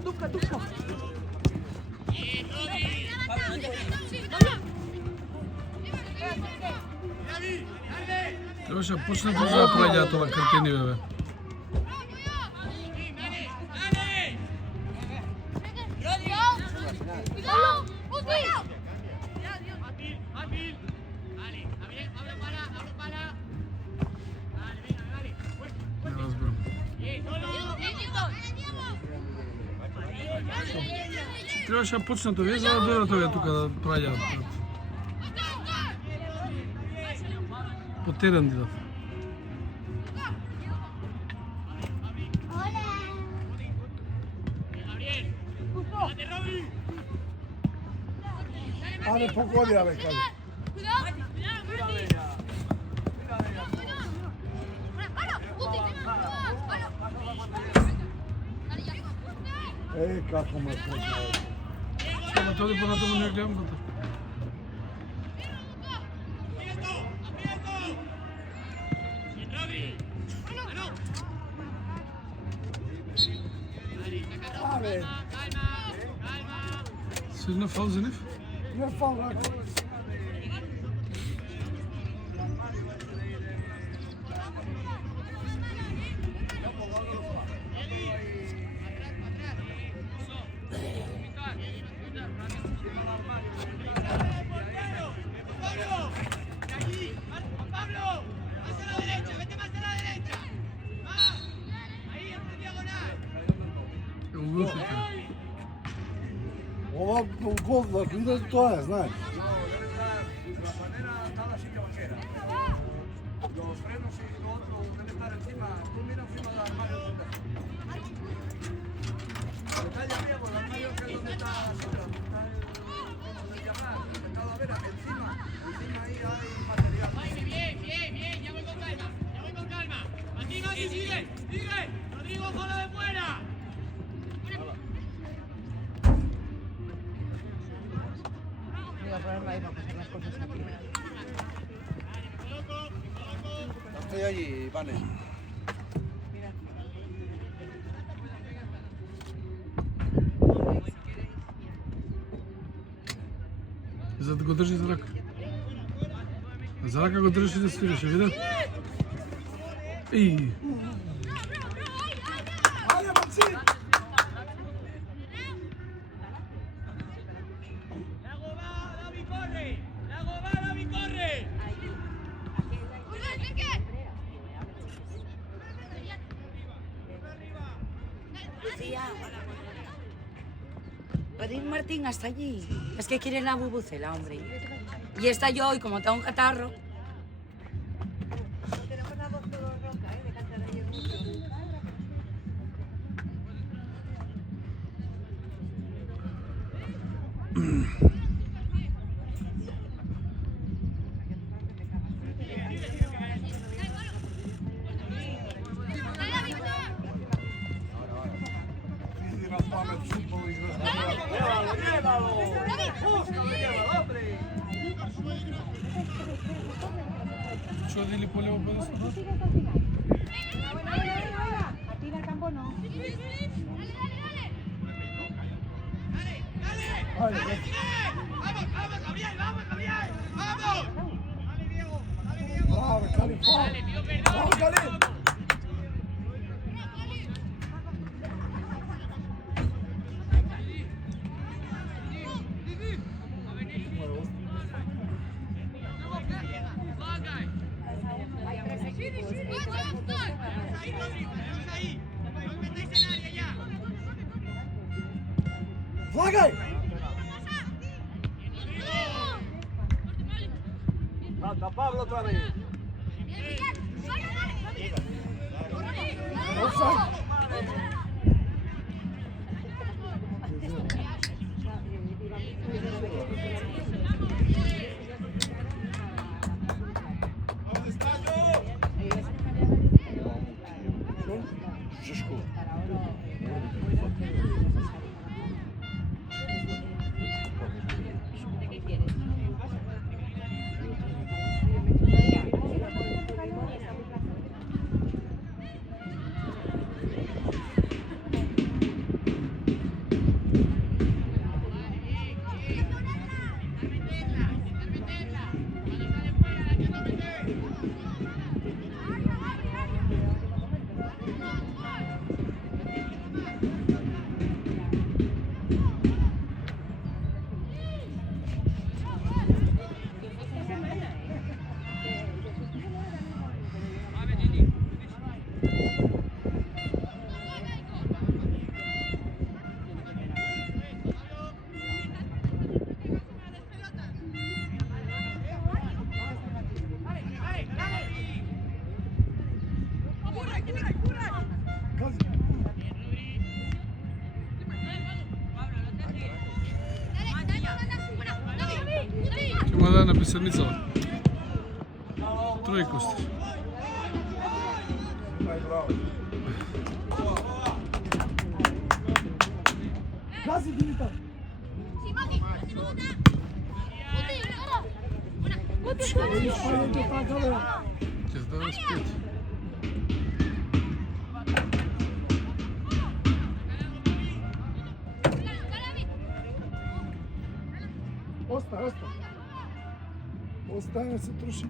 Дупка. Трябваше да почне да праќаат ова картини, бебе. Не разбирам. Трябваше да почне тоа, за да дойдат овие тука да праќаат. По терен дидат. Ale pogodi, ale kaže. Ej, kako me poznaje. Ама тоа по натаму не гледам тоа. Ale, Сигна фал за нив? ne fala. Ova gol da ide to je, znaš. Estoy allí, Vane. За да го држи за рака. За рака го држи да свиреше, видат? И Ale, Maxi! ¿Puede ir Martín hasta allí? Es que quiere la bubucela, hombre. Y está yo, y como tengo un catarro... Čo dili po levo po desno? A ti del campo no. Ajde, ¡Vamos, Gabriel! ¡Vamos! bravo, Kali, bravo, Kali! Vlagaj! Da Pablo otra vez. Offside! на Бисерницава. Трој Костиш. Гази, Димитар! Ќе здава спет. Оста. Остане се троши.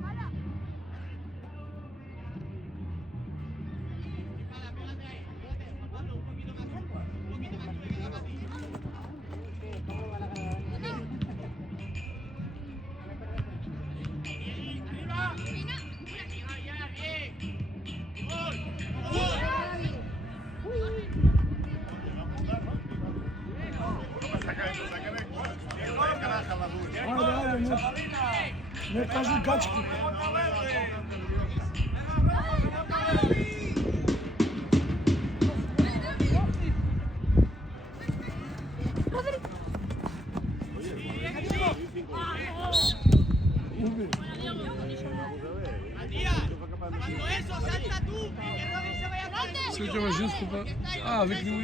Ajde, ne kažu gački. Cuando eso, salta tú, que Robin se vaya atrás. Се ќе женско па... А, викни му...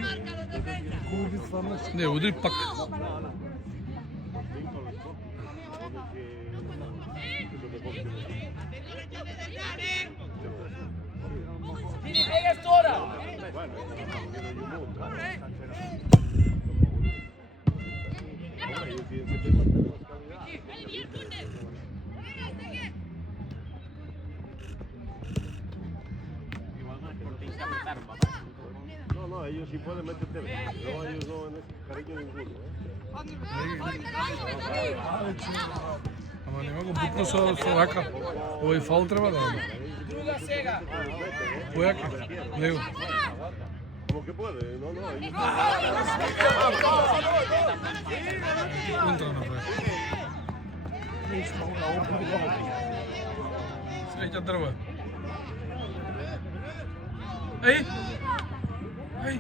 Kubi stvarno. Не, удри пак. No, ellos sí pueden meterte. No, ellos no en ese cariño ninguno. Ама нема го бутно со рака. Овој фаул треба да има. Druga sega. Појака. Лево. Como que puede, no, ellos... Контра направи. Среќа дрва. Еј! Еј!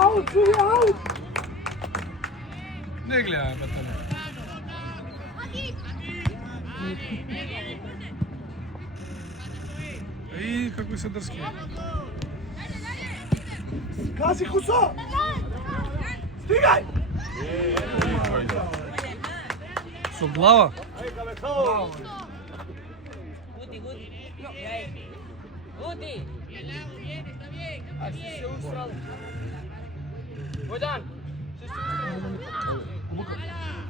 Аут, Джули, аут! Не гледај, батале. Еј, како се дрски. Gazi, Kuso! Stigaj! Со глава.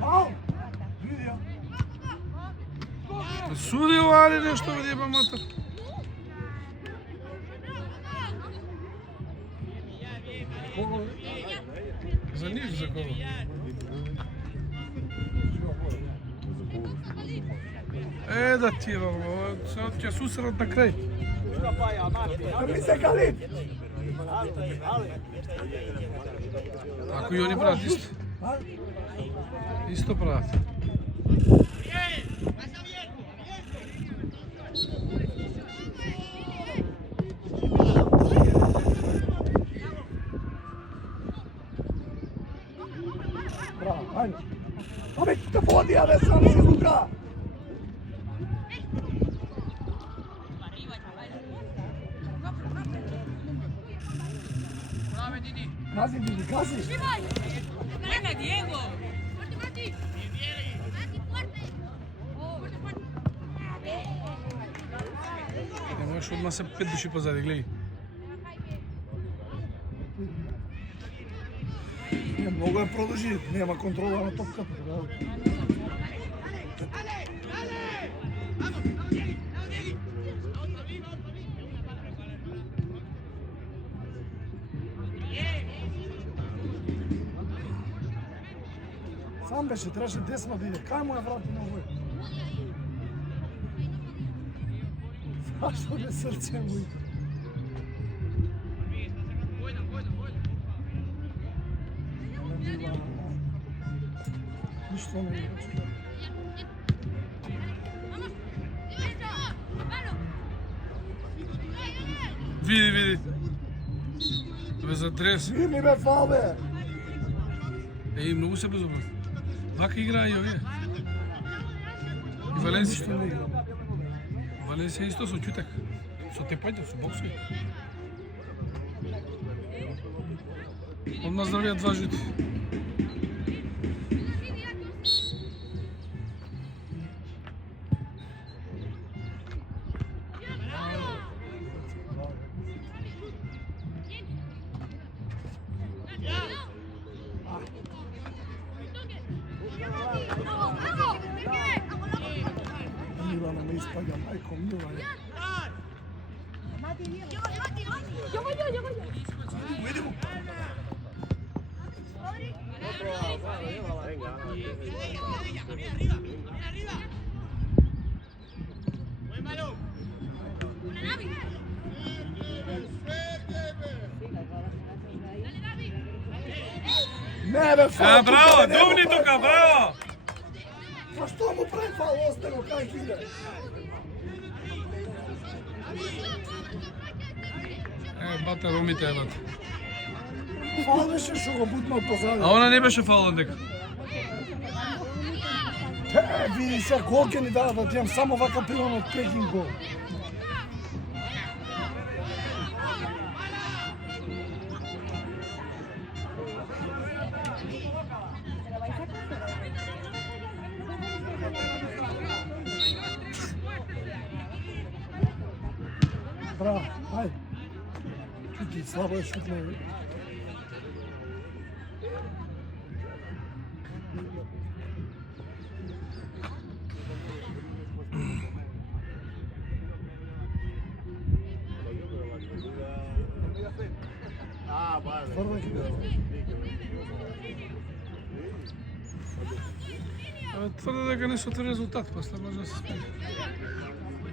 Аут! Видео. Суди овари нешто веќе ба матер. За нив, за кого? Да ти е, сега ќе сусрат на крај. Mi se Galip! Ако и они прават исто. Исто прават. Bravo, ajde. Ame, te vodi, a ne sam si Luka! Gazi, Didi, gazi! Venga, Diego. Немаш одма се 5 души позади, гледај. Не, много е продължи, няма контрола на топката. Сам беше, трябваше десно да иде. Кај му ја врати на овој? Зашто не срце му иде? Ништо не иде. Види. Бе за дрес. Видни бе, фал бе! Многу се безобразно. Вака играа и овие. Валенсија што не игра. Валенсија исто со ќутек. Со тепање, со боксови. Одма здравија 2 жути. Milano me ispaga, majko Milano. Mati, yo voy. Vidimo. Buen balón. Не бе, фал. Браво, дувни тука, браво! Па што му прави фал, остави кај иде. Бате румите, бате. Фал беше што го бутнал позади. А она не беше фал дека. Види се, гол ќе ни дадат, да имам само вака примерно Пекин гол. Браво, ајде. Чути, слабо е шутно. Ah, vale. Стварно ќе биде. Тврде дека не сотви резултат, после може да се спие.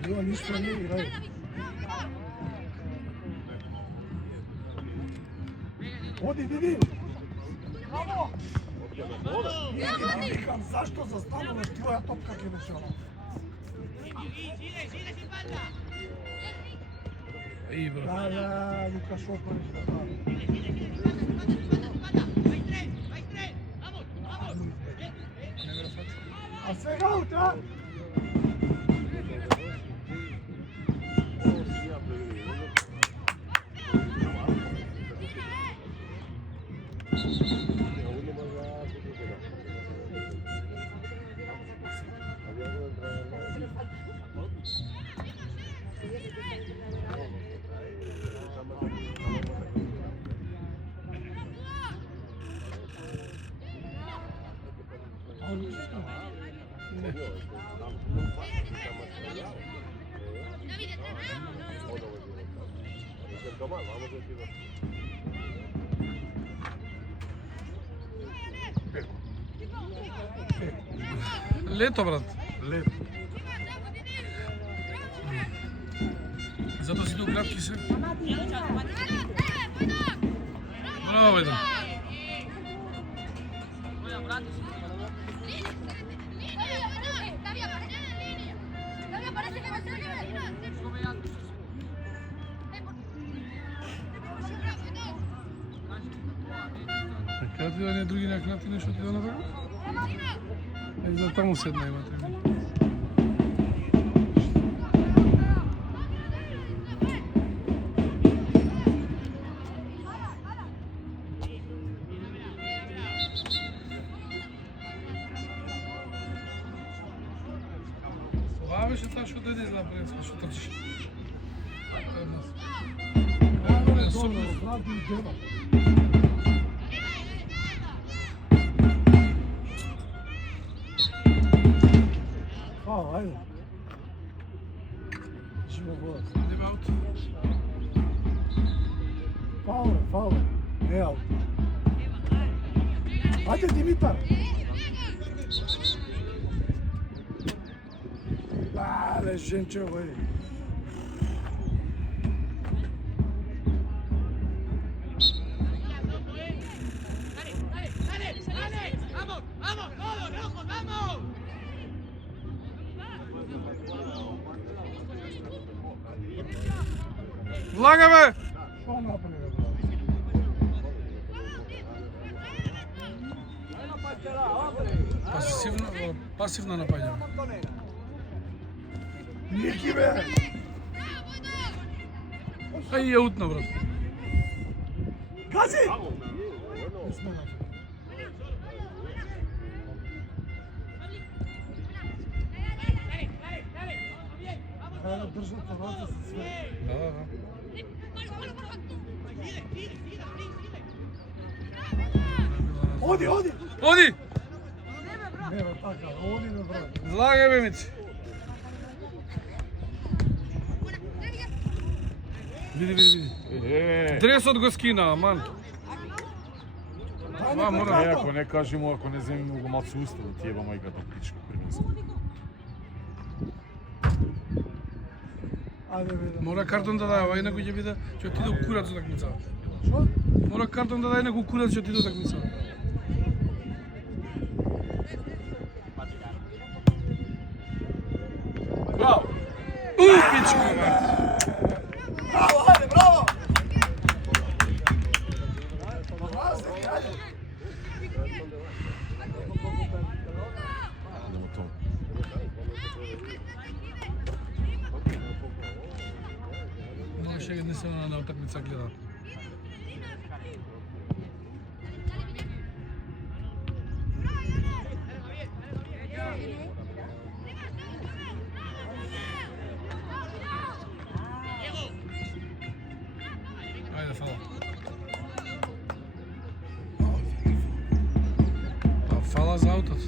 Била ништо не играј. Оди, види! Браво! Викам, зашто застануваш твоја топка ќе беше она? И бро. Да, Лука Шопар. А сега утра? Лето, брат. Лето. Зато си до кратки се. Mati, venga. Браво, Беда. Така ти да не други накнати нешто ти да направи? За таму седна има треба. Това беше това, що дойде за напред, що трчиш. Добро, брат и дева. Ајде. Живо воз. Нема аут. Фаул, не аут. Ајде, Димитар. Але, женче, бе. Vamos, todos, rojos, vamos. Влага, бе! Што направи, бе? Пасивно напаѓање. Ники, бе! Ај ја утна, брат. Гази! Ајде, држат ръце со све. Да. Оди! Оди! Не, бе, така, оди, бе, брат. Злагај, бе, мици. Види. Дресот го скина, аман. Ајде, мора, бе, Ако не кажи му, ако не земи го малку уста да ти еба мајката пичко принеса. Ајде, бе, Мора картон да даде, инаку ќе биде, ќе отиде у курац за такмица. Шо? Мора картон да даде, инаку у курац ќе отиде у такмица. Браво! Пичко, бе. Браво, ајде, браво! Ајде. Нема тоа. Многу ще не се на утакмица гледа. Ајде, фала. Па фала за аутот.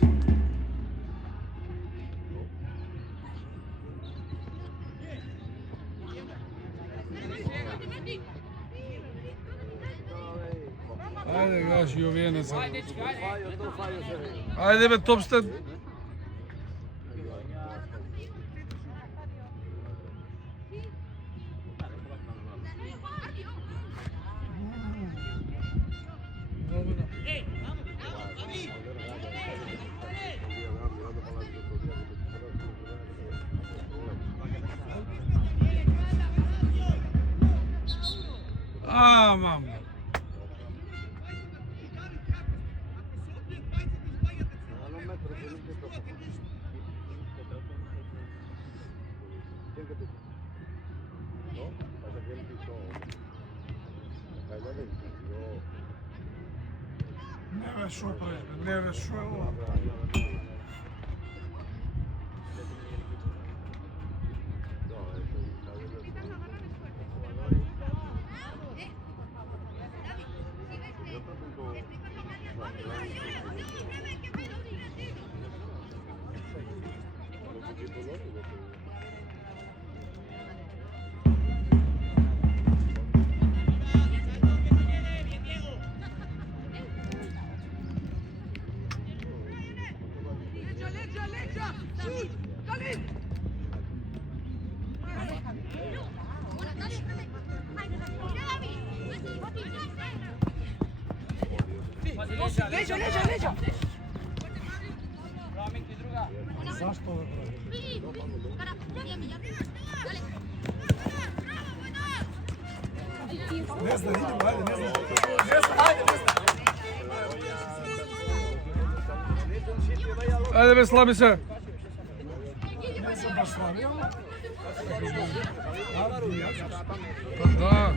Ајде, гаш, Јовиене се. Ајде, бе, топсте. Мама. Не бе, шо правиш, бе, не бе, шо е ова? Leđa! Зашто бе, брат? Не знам, идем, ајде, не знам. Ајде, бе, слаби се. Не знам баш слаби, ама. Па да.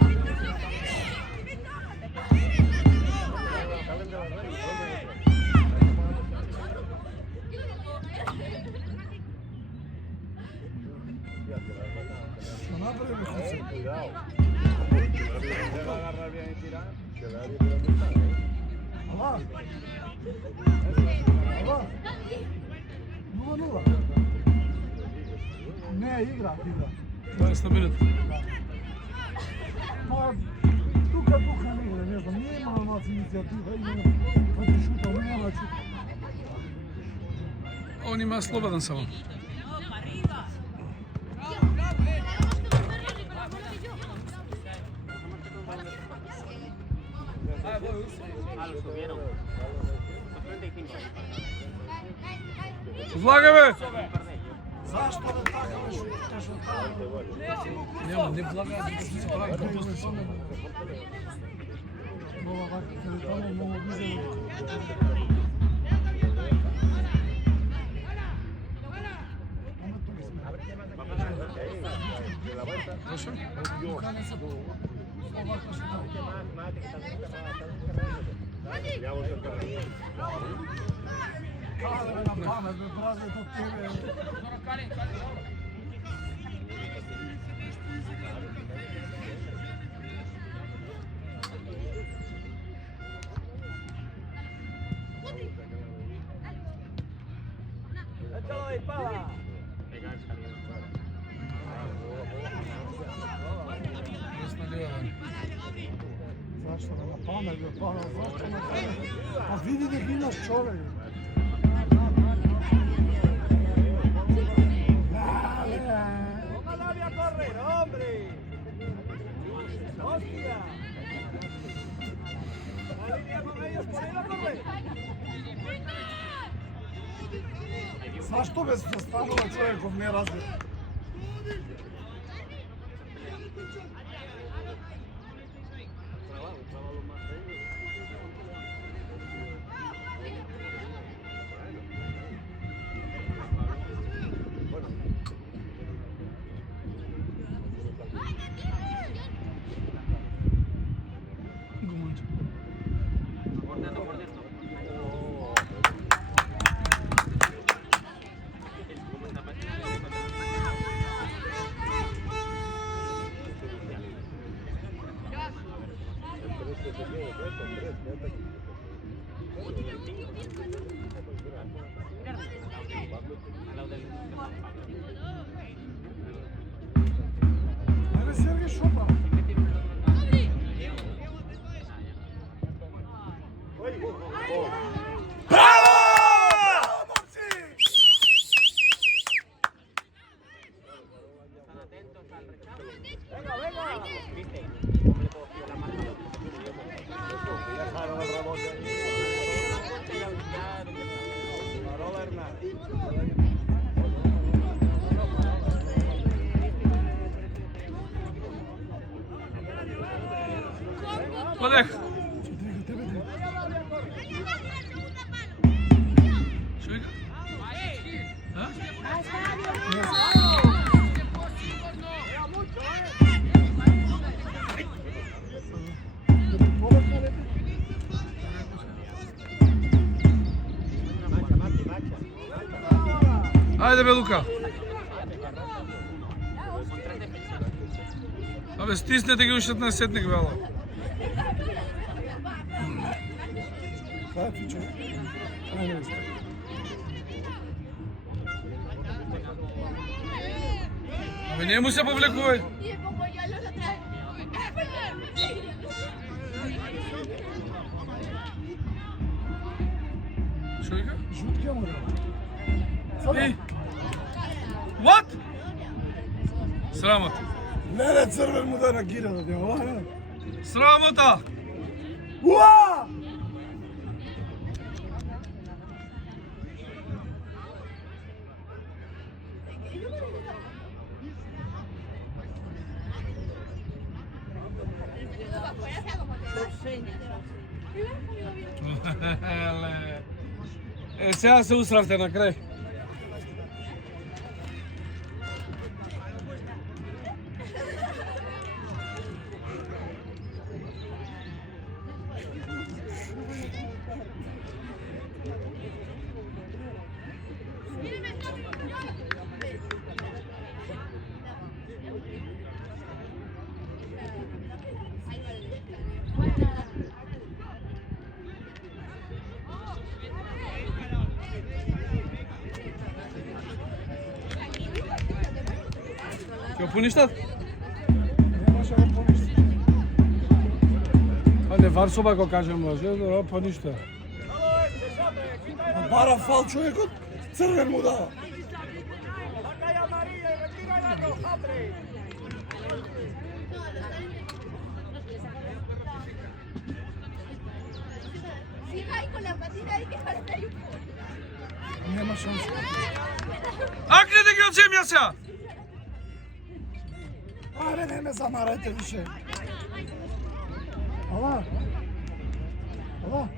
Што направи, бе, Хуци? Ала? Ала? 0-0. Не, игра. 20 минути. Па, тука не игра, не знам, не има нас иницијатива, имamo проти шута, нема шута. Он има слободен само. Влагай, бе! Зашто бе така бе шута? Нема, не влагаат, затоа што се прави глупости само. Нова вака, каде тамо многу визели. Ама тука сме. Тука не се овако се Ja možem karati. каде на памет, бе, бразе, до тебе. Échalo ahí, pala. Desna lijeva. Зашто на памет, бе, пала, зашто на памет? А види дека имаш човек. Póngala a correr, hombre. Hostia. La línea con ellos, ponela a correr. Зашто бе се станува човеков не разбира? Гуманче. Ајде Сергеј шопа. Venga, venga. Dejaron el rebote ahí. Paró Bernat. Одех. Што вика? А? Ајде бе Лука. Абе стиснете ги уште на сетник вела. Кај ти човек? Ајде. Абе не му се повлекувај. Y el poco ya los atrae. Што вика? Жутке му да. И? What? Срамота. Не, не, црвен му да на гире да дел. Ова не. Срамота. Уа! Е, сега се усравте на крај. Ќе поништа? Немаше да поништи. Ајде Варсоба го кажем може, да поништа. Бара фал човекот, црвен му дава. Saca ya amarilla y retira la roja, hombre. Siga ahí con la patita ahí que parece ahí un poco. Нема шанс. Акнете ги од земја сега! Аре, не ме замарајте више. Ала? Ала?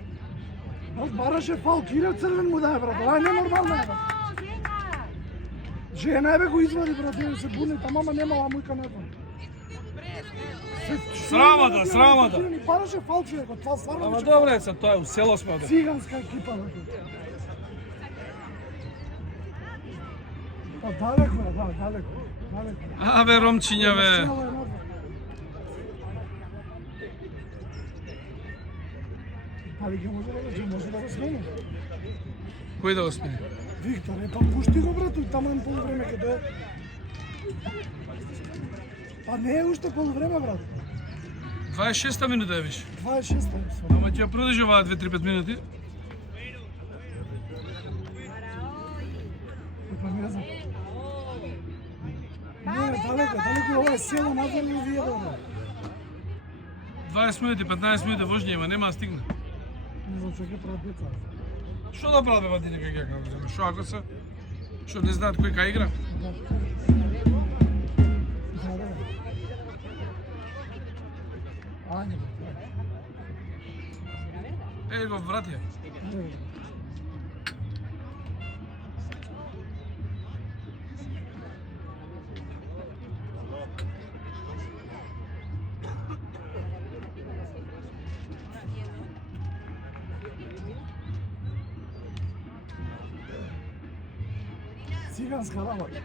Бараше фал, Кире црвен му даде, брат. Ова е ненормално, брат. Жена бе го извади, брат, да се буни, мама немала мујка не знам. Срамата, срамата. Ни бараше фал човекот, това стварно Ама беше добре, са тоа е у село сме овде. циганска екипа. Па далеко е, да, далеко. Абе, Ромчиња, бе. Али ќе може да го смени. Кој да го смени? Виктор, па пушти го брат, таман полувреме каде е. Па не е уште полувреме брат. 26-та минута е виш. 26-та. Ама ќе продолжи оваа 2-3-5 минути. Не знам. Не, далеко, ова е село назад и вие добре. 20 минути, 15 минути вожње има, нема да стигне. Не знам што ќе прават деца. Што да прават бе кај ќе кажам? Што ако се? Што не знаат кој кај игра? Ајде. Еј го вратија. Циганска работа.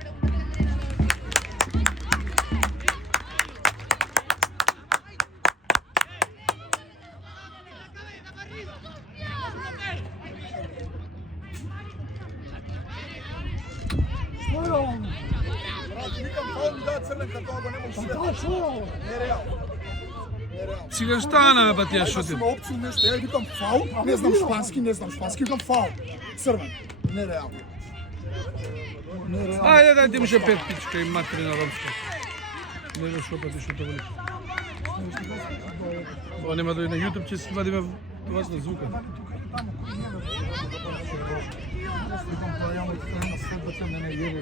Што е ово? Брат, викам фаул ми даде црвен картон, ако не можеш све. Тоа што е ово? Нереално. Сега стана бе па тие шути. Има опција нешто, ја викам фаул, не знам шпански, викам фаул. Црвен. Нереално. Ајде, дајте ми ше 5 пичка и матери на ромска. Не знам што пати што воли. Ова нема да и на YouTube ќе си вадиме вас на звука. Викам тоа ја мој така на свет да те мене јеби.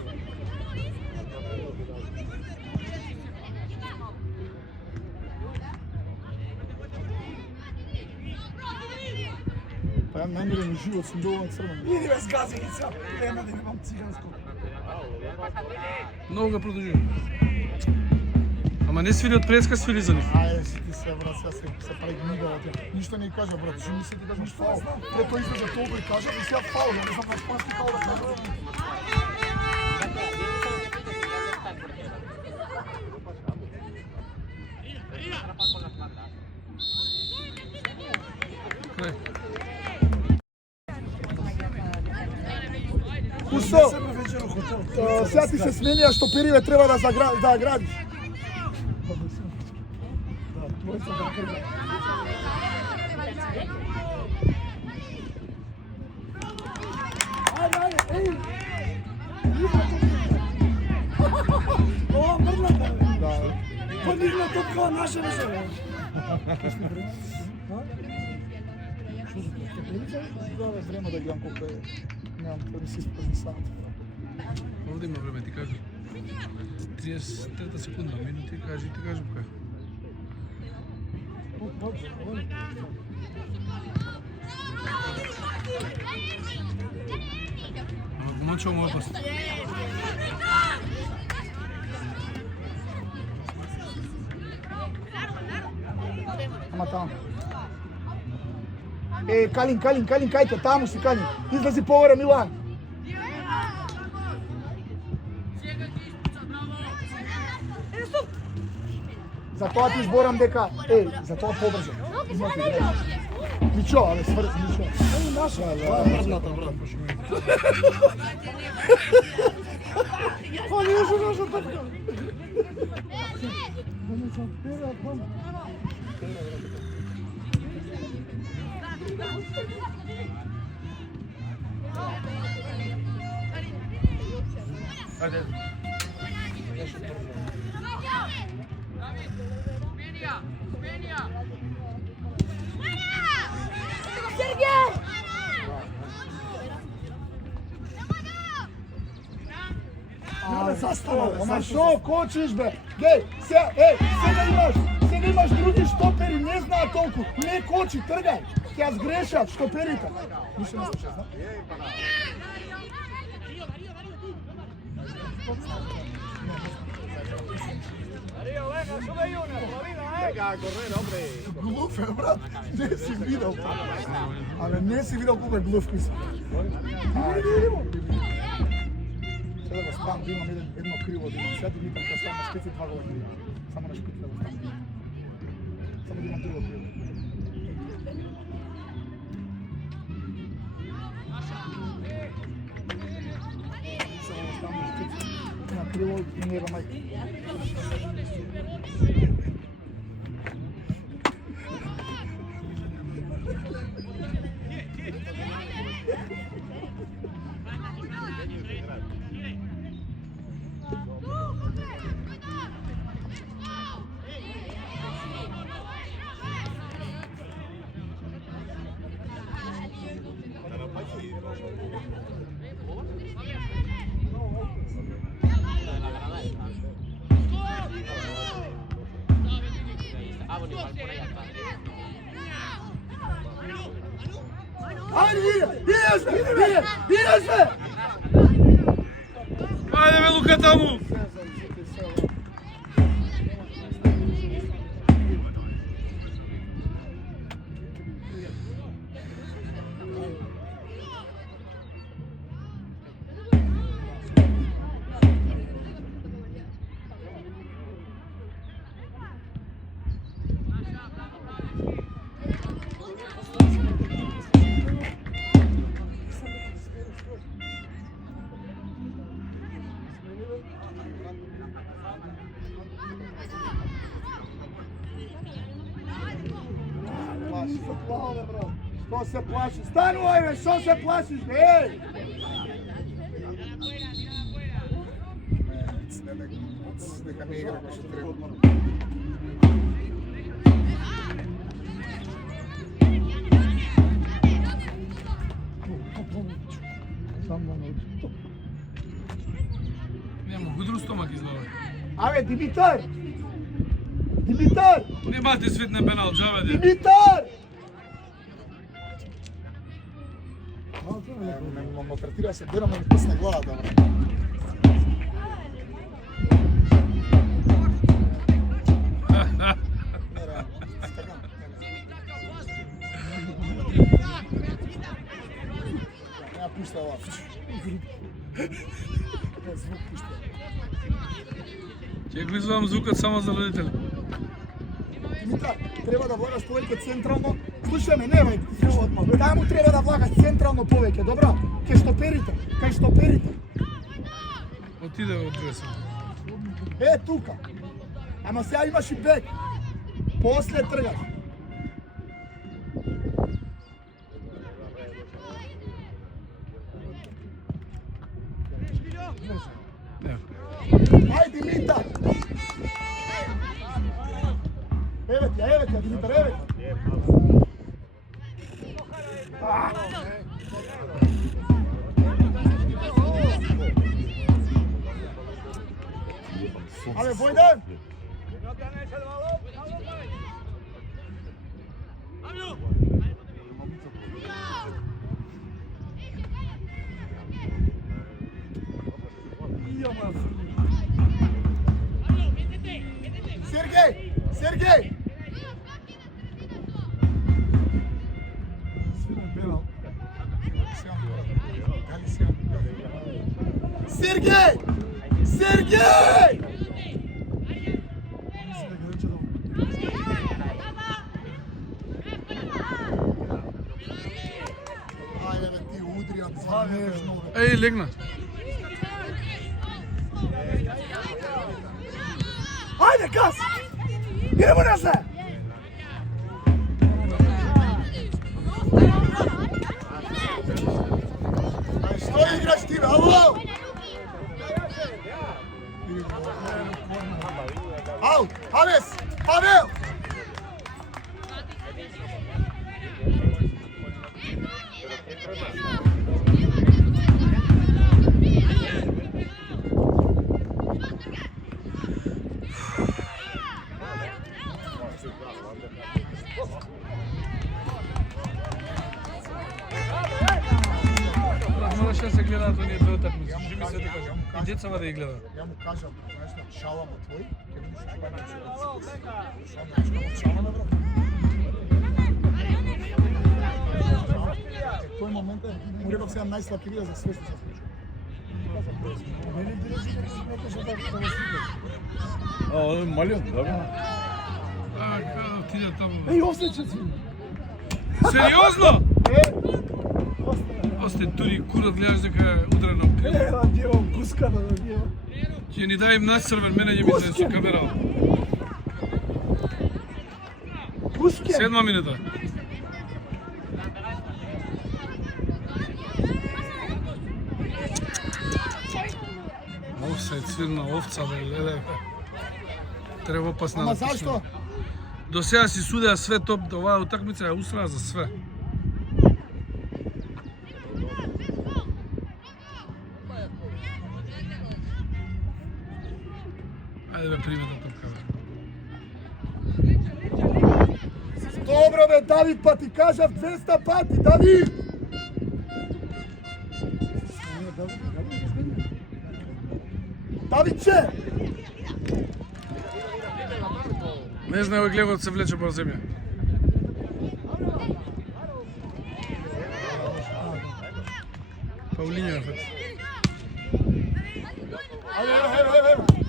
Па ја намирен живот сум доволен црвен. Иди без гази и сега, нема да имам циганско. Многу го продолжи. Ама не свири од преска, свири за нив. Ајде си ти се, брат, сега се прави книга од тебе. Ништо не кажа, брат, што ми се ти кажеш фаул. Прето излезе толку и кажа, и сега фаул, не знам на шпански фаул да кажа. Кусо, сега ти се сменија што периве треба да градиш. Ајде, еј! Ова мрдната, бе. Да. Подигна топка наша беше, бе. Да, време да гледам колко е. Немам да ми се испразни сам. Овде има време, ти кажи. 33 секунда, минути, кажи, ти кажи кај. Момче му опас. Ама таму. Калин, кајте, таму си Калин. Излази погоре, Милан. Затоа ти изборам дека, затоа побрзо. Мичо, абе, сврз, Мичо. Наша, Това е мрзната, брат. па не е наша топка. Да не се пера, пам. Ајде. Ама шо кочиш бе? Геј, сега имаш други штопери, не знаат толку. Не кочи, тргај. Ќе сгрешат штоперите. Ништо не слуша, знам. Venga, a correr, hombre. Глув е, брат. Не си видел. Абе, не си видел колко е глув мисля. Сега да ставам да имам едно криво, да имам сега Димитър Кастан на шпици 2 гола криво. Само на шпици да ставам. Само да имам друго криво. Само да ставам на шпици. Има криво и не еба майка. Haydi Vires be! Ajde me Luka tamo! Što se plašiš? Stanu ojve, što se plašiš, ej! Neka ne igra baš treba. Нема гудру стомак изгледа. Абе, Димитар! Димитар! Нема ти свитне пенал, джаведе. Димитар! Maltretira se, bera me prsna glava, bro. Nema pušta ova. Zvuk pušta. Ќе го извадам звукот само за родител. Димитар, треба да влагаш повеќе централно. Слушај ме, немај одма. Таму треба да влагаш централно повеќе, добро? Кај штоперите. Отиде во дреса. Е, тука. Ама сега имаш и бек. После тргаш. Ајде, Димитар! Еве ти, Димитар, еве ти. Абе, Војдан! Сергеј! Сергеј! Ајде бе ти Удријан, за нежно. Еј, легна. Ајде, газ! Идемо назад! Што играш ти, бе? Ало! Аут! Авес! Павел! Баш се гледаат оние две утакмици. Што ми се да кажам. И децава да ги гледаат. Ја му кажам, знаеш на шаламо твој, ќе видиш што ќе се шалама на брат. Тој момент му реков сега најслаб ќе биде за све што се случи. Мене директно се смета да го сликаш. Малион, да бе. Отиде таму. Еј, осеќа си. Сериозно? Остана. Осте тури курат гледаш дека е удрено. Да дјевам гуска да дјевам. Ќе ни дај насрвен, мене ќе ми се со камера. Гуске. 7 минута. Овса е цвирна овца, бе, леле. Треба опасна. Ама да зашто? пишем. До сега си судеа све топ, оваа утакмица ја усраа за све. Ајде бе, примете топка, бе. Добро бе, Давид, па ти кажав 200 пати, Давид! Давидче! Не знае овој глегот се влече по земја. Паулињо е фет. Ајде.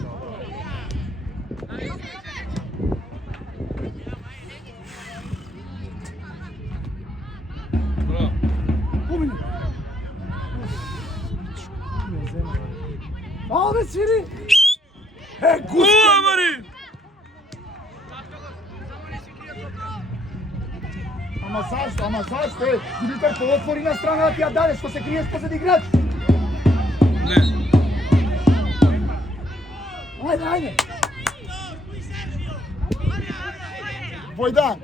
Браво. Помини. Ало бе, свири! Е, гуске! Уа, Мари! Ама зашто, е? Димитар, кој отвори на страна да ти ја даде, што се криеш позад играч? Не. Ајде. Војдан,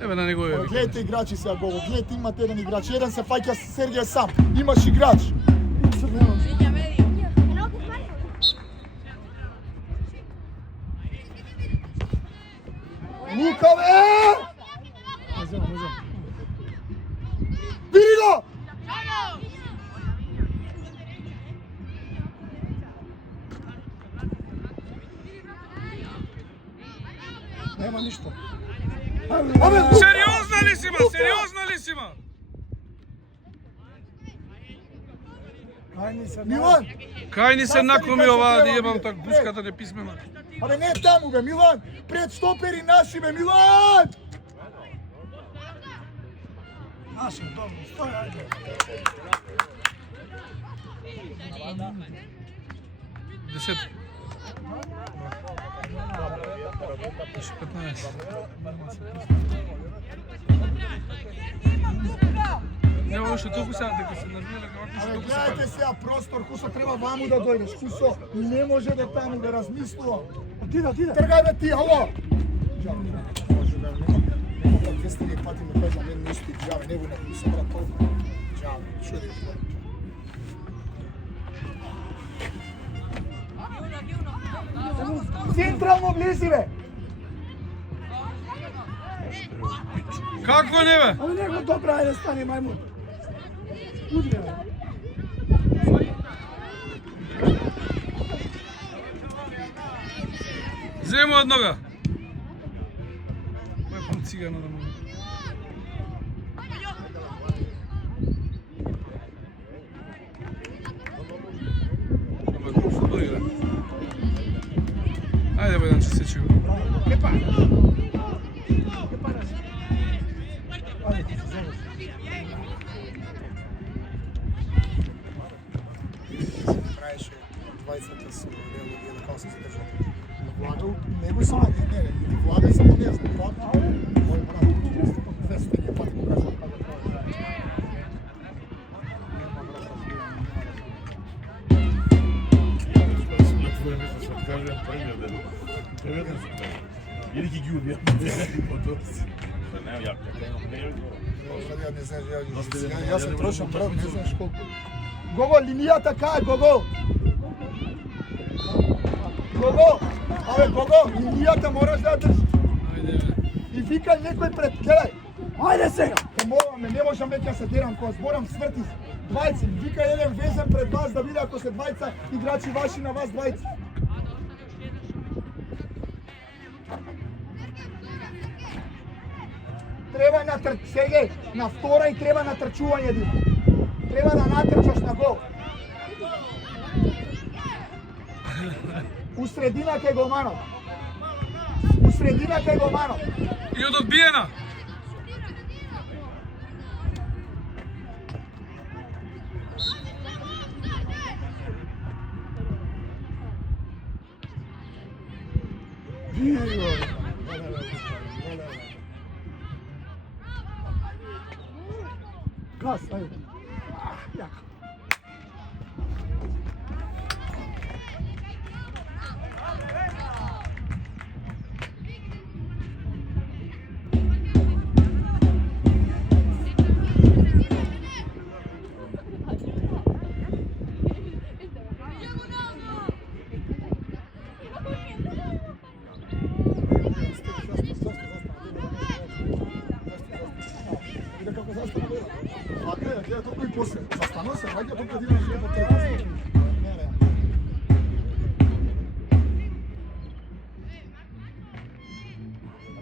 Еве на него е. гледайте играчи сега голо, гледайте имате еден играч, еден се фаќа Сергија сам, имаш играч. Лука, бе! Види го! Нема ништо. Абе, Сериозно ли си, ма? Сериозно ли си, ма? Ајде се. Милан! Кај ни се накоми оваа да јебам так гуската неписмена. Абе не таму бе, Милан! Пред стопери наши бе, Милан! Наши, добро, стој, ајде. Десет. Пише 15. Не, още толку сега, дека се нажмие, дека вака Абе, толку се гледайте пали. сега простор, Кусо треба ваму да дојдеш, Кусо не може да таму да размислува. Отиде. Тргај бе ти, ало! Може да нема да 200 пати му кажа, мен не сти джаве, не вој на Кусо, брат, толку. Джаве, шо да изгледа? Централно влези бе! Како не бе? Абе него добра, ајде стани мајмун. Удре, бе. Земо од нога. Кој пам цигано да му. Ама како што доигра. Ајде бе, че се чува. Епа! Правеше 20-та с Реал како се задржа. Влагал, него само не, влагај само не знам, па. Мој брат, 200 пати му кажа како да прави. Нема брат, Или ги губи. Ја не знаеш, јас се трошам, брат, не знаеш колку. Гого, линијата кај, Гого? Гого, абе, Гого, линијата мораш да ја држиш. Ајде бе. И викај некој пред, гледај. Ајде сега. Помолвам ме, не можам веќе се терам, кога зборам сврти. Двајци, вика еден везен пред вас да биде ако се двајца играчи ваши на вас двајци. Треба Сергеј, на втора и треба натрчување да има. Треба да натрчаш на гол. У средина кај голманот. У средина кај голманот. И од одбиена. Газ, ајде. Јако.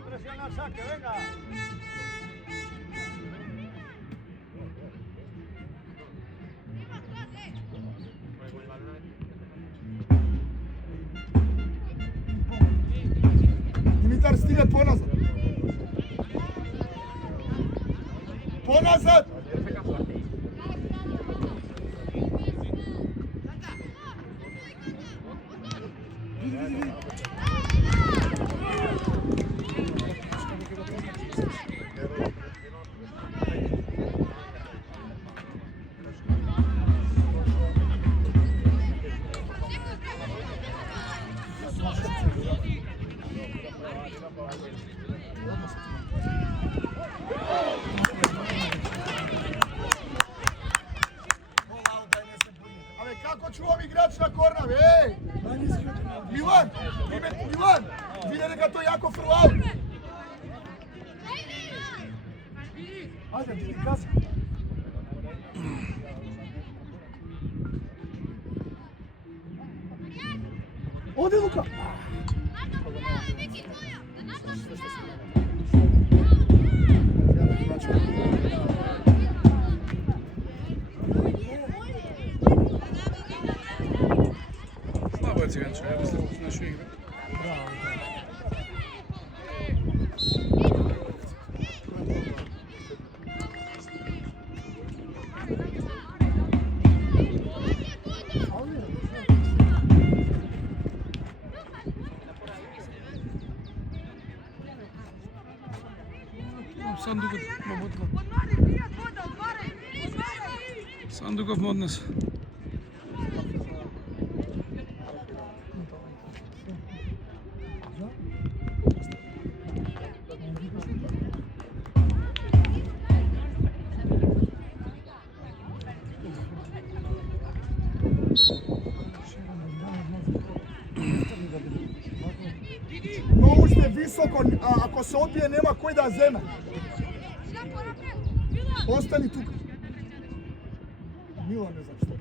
Presiona el saque, venga. Димитар, стига поназад. Поназад! Како чувам играч на корна, бе! Милан! Милан! Виде дека тој јако фрлау! Ајде, ти гази. Оди, Лука! Слабо е Циганчо, ја мислам што нашо игра. Сандукот мамотка. Сандуков моднес. Многу сте високо, ако се одбие нема кој да земе. Остани тука. Милан не знам што.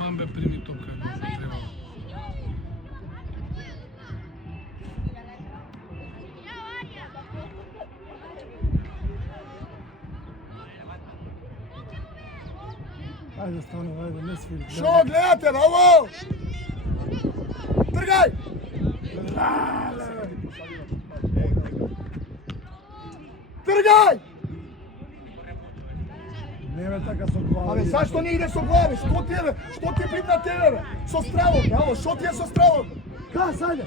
Мамбе прими топка, не треба. Ајде, стане, ајде, не свири. Шо гледате, браво! Тргај! Тргај! Не бе така со глава. Абе, зашто не иде со глава? Што ти е, бе? Што ти припна тебе, бе? Со стравот, ало, што ти е со стравот? Газ, ајде.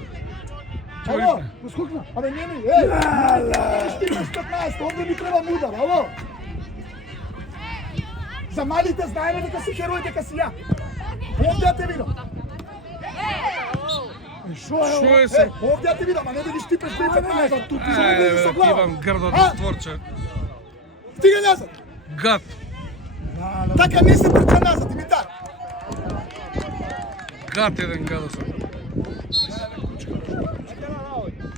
Ало, Поскокна. абе, не ми, не штипаш 15, овде ми треба мудар, ало? За малите знаеме дека си херој, дека си ја. Овде те видам. Шо е? Шо е се? Овде те видам, а не да ги штипаш при 15, тут ти Ајде, се со бе, глава. Иван грдот створче. Стига назад. Гад. Така не се трча назад, Димитар. Гад еден гадосен.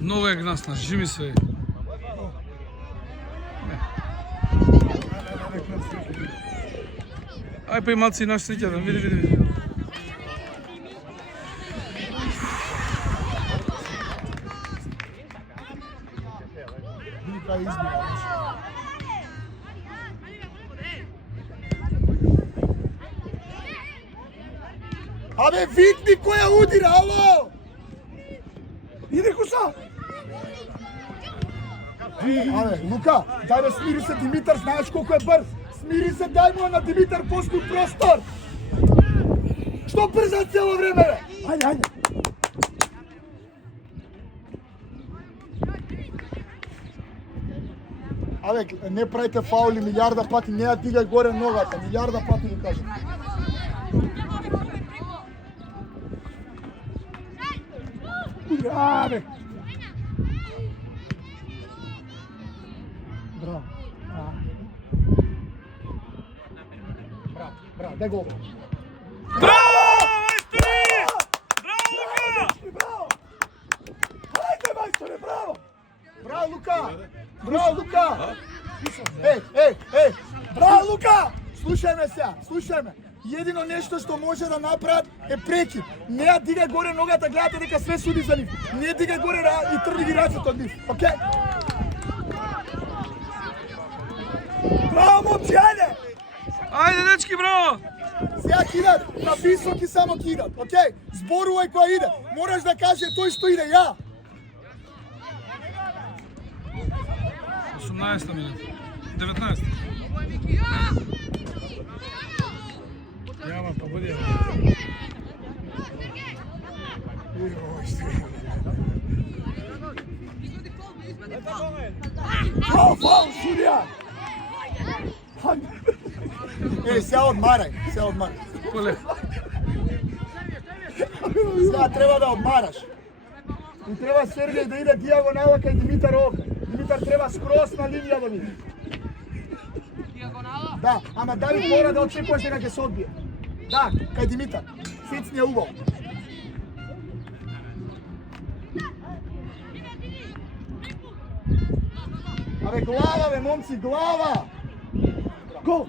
Много е гнасна, жими се. Ај па и малци наш среќа, да види. Vidi kaj izbira. Абе, викни која удира, ало! Иди куса! Абе, Лука, дај бе, смири се, Димитар, знаеш колко е брз. Смири се, дај му на Димитар поскуп простор. Што брза цело време, бе? Ајде, ајде. Абе, не правите фаули милиарда пати, не ја дигај горе ногата, милиарда пати ви кажам. Абе. Браво. Браво, дај гол. Браво, мајстори! Браво, Лука! Браво! Ајде, мајсторе, браво! Браво, Лука! Браво, Лука! Еј! Браво, Лука! Слушај ме сега, слушај ме. Едино нешто што може да направат е прекид. Не ја дигај горе ногата, гледате дека све суди за нив. Не дигај горе и трли ги рацете од нив. Океј? Браво, момци, ајде! Ајде, дечки, браво! Сега кидат, на високи само кидат, океј? Зборувај која иде. Мораш да каже тој што иде, ја. 18 минута. 19. Јава, па буди. Фаул, судија! Сега одмарај, сега одмарај. Поле. Сега треба да одмараш. И треба Сергеј да иде дијагонала кај Димитар овде. Димитар треба скрос на линија да биде. Да, ама Давид мора да очекуваш дека ќе се одбие. Да, кај Димитар. Сецниот угол. Абе, глава, бе, момци, глава! Гол!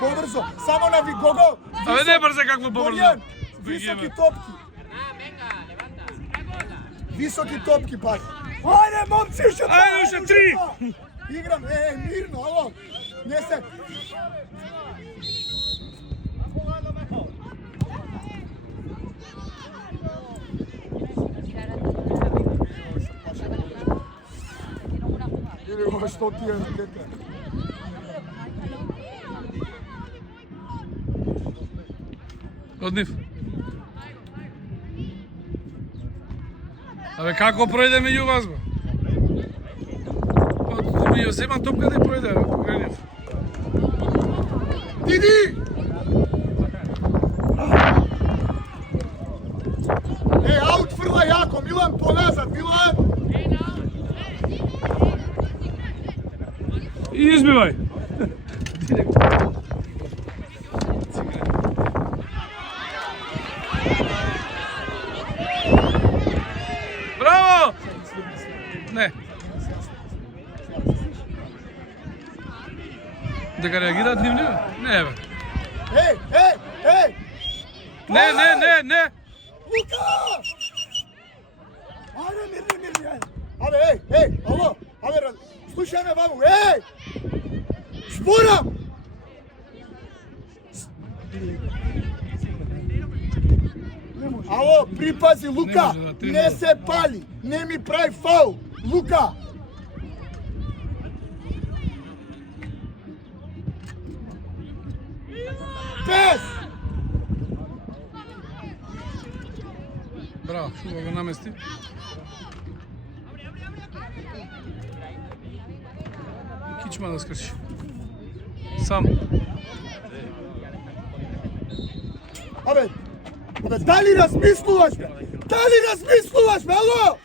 Побрзо, само на Гого. Абе, не брзе какво побрзо. Високи топки. Високи топки, пак. Ајде, момци, уште два! Ајде, уште 3! Играм, мирно, ало. Не се. Или што ти е, дете? Од нив. Абе, како пројде меѓу вас, бе? Ми ја земам топка да ја пројде, покрај нив. Иди! Аут фрла јако, Милан поназад, Милан! И избивај. Браво! Не. Дека реагираат нивни? Не, бе. Ей! Не! Лука! Ајде, мирни, ајде! Абе, ало! Абе, слушај ме, бабу, Зборам! Ало, припази, Лука! Не се пали! Не ми прави фаул! Лука! Без! Браво, шуба го намести. Кичма да скрчи. Сам. Абе, Абе, дали размислуваш, бе? Дали размислуваш, бе, ало?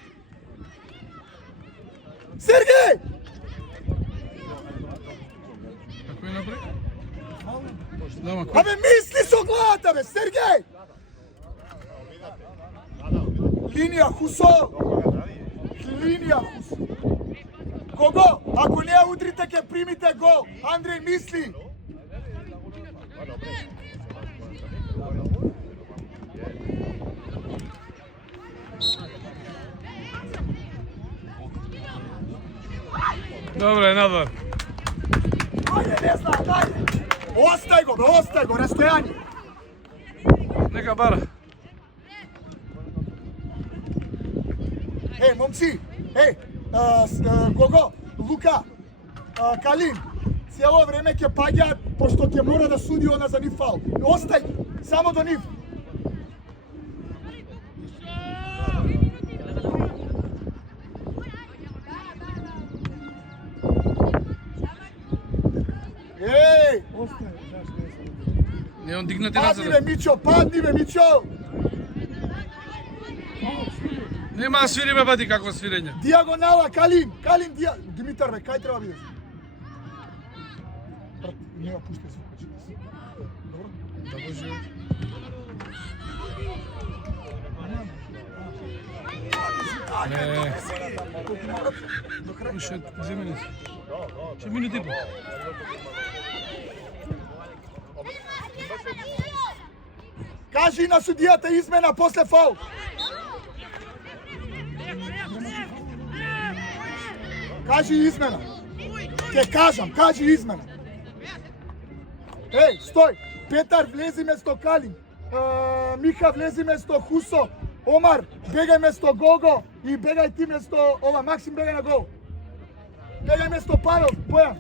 Сергей! Како е напред? Дама, кој? Абе, мисли со главата, бе, Сергей! Линија, Хусо! Линија, Хусо! Кого? Ако не ја удрите, ќе примите гол. Андреј, мисли! Добре, надвор. Ајде, не знам, ајде! Остај го, бе, остај го, растојање! Нека бара. Еј, момци, еј, Гого, Лука, Калин, цело време ќе паѓаат, пошто ќе мора да суди она за нив фал. Остај, само до нив. Еј, Не, он дигнати падни бе, назад. Мичо, падни бе, Мичо! Нема да свири, бе, бати, какво свирење. Диагонала, Калин, Димитар, бе, кај треба бидеш? Брат, не ја пушти се, добро? Да може. Не. Уште 2 минути. Ще минути и пол. Кажи на судијата измена после фаул. Кажи измена. Ке кажам, кажи измена. Еј, стој. Петар влези место Калин. Миха влези место Хусо. Омар, бегај место Гого и бегај ти место ова Максим, бегај на гол. Бегај место Павел, Бојан.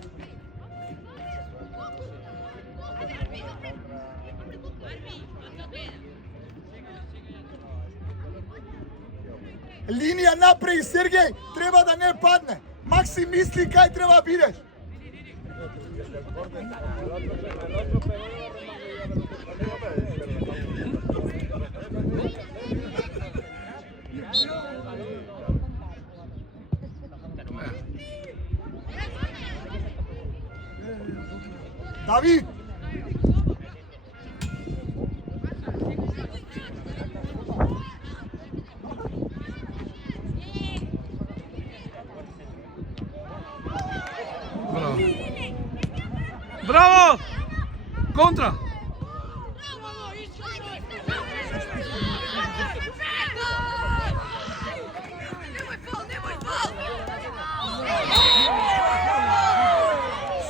Линија напред, Сергеј, треба да не падне. Максим мисли кај треба бидеш. Давид! Браво. Браво! Контра!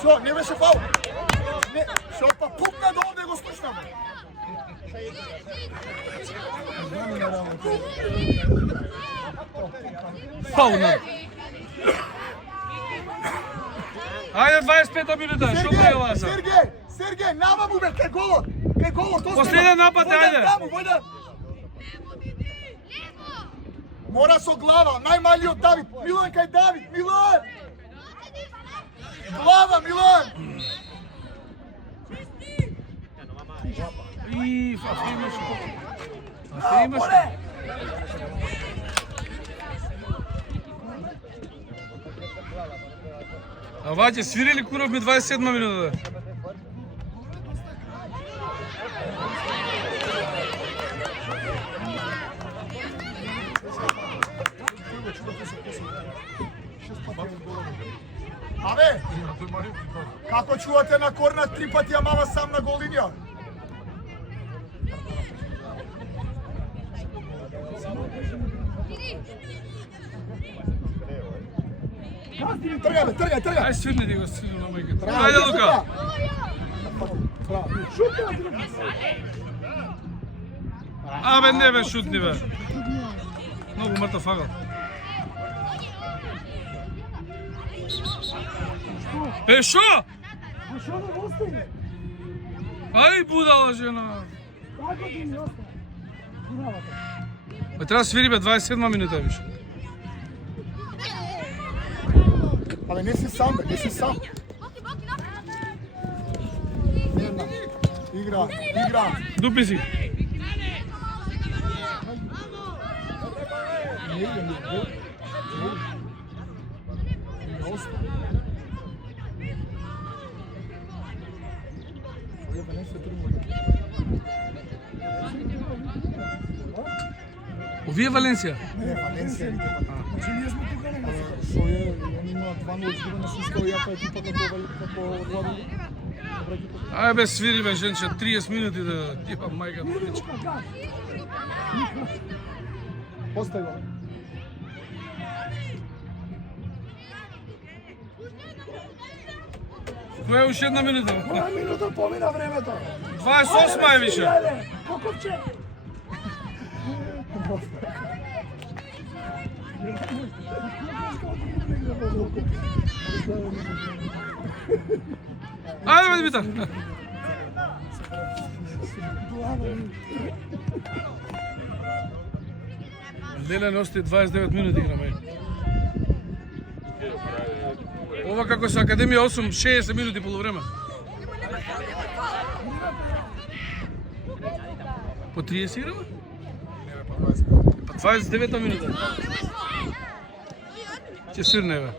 Шо, не беше фаул? Не, шо па пукна до овде го слушнаме. Фаул на. Ајде 25 минута, што прелаза? Сергеј, нама му бе, ке голот. Последен напад, ајде. Војда. Мора со глава, најмалиот Давид. Милан кај Давид, Милан! Глава, Милан! И, фафе имаше. Фафе имаше. А ваќе свирили куравме 27 минута. Абе, како чувате на корнер 3 пати, а мама сам на гол линија? Тргај. Ај свирни да го свирни на мајката. Ајде, Лука. Абе, не бе, шутни бе. Многу мртав фагал. Е, шо? А шо да го остане? Ај, будала жена. Како ти ми остане? Будалата. Бе, треба да свири бе, 27 минута више. Абе, не си сам, бе, не си сам. Игра. Дупи си. Овие Валенсија. Не, Валенсија или така. Значи ние сме тука на нас. Што е, он има 2-0 изгубена со исто јака екипа како Влади. Ај бе, свири бе, женче, 30 минути да има мајка да Иди рече. тука, гад. Постави го. Која е уште една минута? Која минута помина времето? 28 е више. Ајде, Коковче. Ајде бе, Димитар. Леле не остаи 29 минути играме. Ова како со Академија 8, 60 минути полувреме. По 30 играме? Не, по 20. Па 29 минута. Ќе свирне бе.